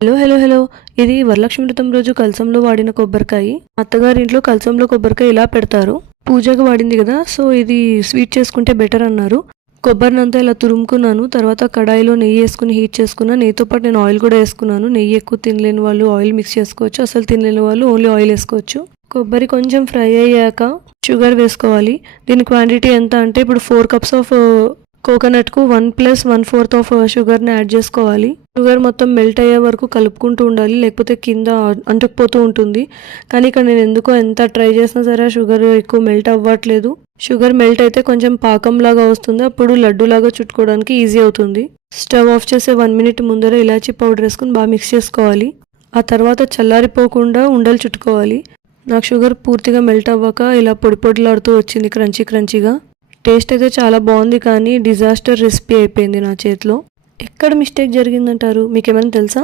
Hello hello hello ఇది వరలక్ష్మి వ్రతం రోజు కలసంలో వాడిన కొబ్బరికాయ. అత్తగారి ఇంట్లో కలసంలో కొబ్బరికాయ ఇలా పెడతారు. పూజకు వాడింది కదా, సో ఇది స్వీట్ చేసుకుంటే బెటర్ అన్నారు. కొబ్బరినంతా ఇలా తురుముకున్నాను. తర్వాత కడాయిలో నెయ్యి వేసుకుని హీట్ చేసుకున్నాను. నెయ్యితో పాటు నేను ఆయిల్ కూడా వేసుకున్నాను. నెయ్యి ఎక్కువ తినలేని వాళ్ళు ఆయిల్ మిక్స్ చేసుకోవచ్చు, అసలు తినలేని వాళ్ళు ఓన్లీ ఆయిల్ వేసుకోవచ్చు. కొబ్బరి కొంచెం ఫ్రై అయ్యాక షుగర్ వేసుకోవాలి. దీని క్వాంటిటీ ఎంత అంటే ఇప్పుడు 4 cups ఆఫ్ కోకోనట్కు 1 + 1/4 ఆఫ్ షుగర్ని యాడ్ చేసుకోవాలి. షుగర్ మొత్తం మెల్ట్ అయ్యే వరకు కలుపుకుంటూ ఉండాలి, లేకపోతే కింద అంటుకుపోతూ ఉంటుంది. కానీ ఇక్కడ నేను ఎందుకో ఎంత ట్రై చేసినా సరే షుగర్ ఎక్కువ మెల్ట్ అవ్వట్లేదు. షుగర్ మెల్ట్ అయితే కొంచెం పాకంలాగా వస్తుంది, అప్పుడు లడ్డూలాగా చుట్టుకోవడానికి ఈజీ అవుతుంది. స్టవ్ ఆఫ్ చేసే 1 minute ముందర ఇలాచీ పౌడర్ వేసుకుని బాగా మిక్స్ చేసుకోవాలి. ఆ తర్వాత చల్లారిపోకుండా ఉండలు చుట్టుకోవాలి. నాకు షుగర్ పూర్తిగా మెల్ట్ అవ్వక ఇలా పొడి పొడిలాడుతూ వచ్చింది, క్రంచీ క్రంచీగా. టేస్ట్ అయితే చాలా బాగుంది, కానీ డిజాస్టర్ రెసిపీ అయిపోయింది నా చేతిలో. ఎక్కడ మిస్టేక్ జరిగిందంటారు? మీకేమైనా తెలుసా?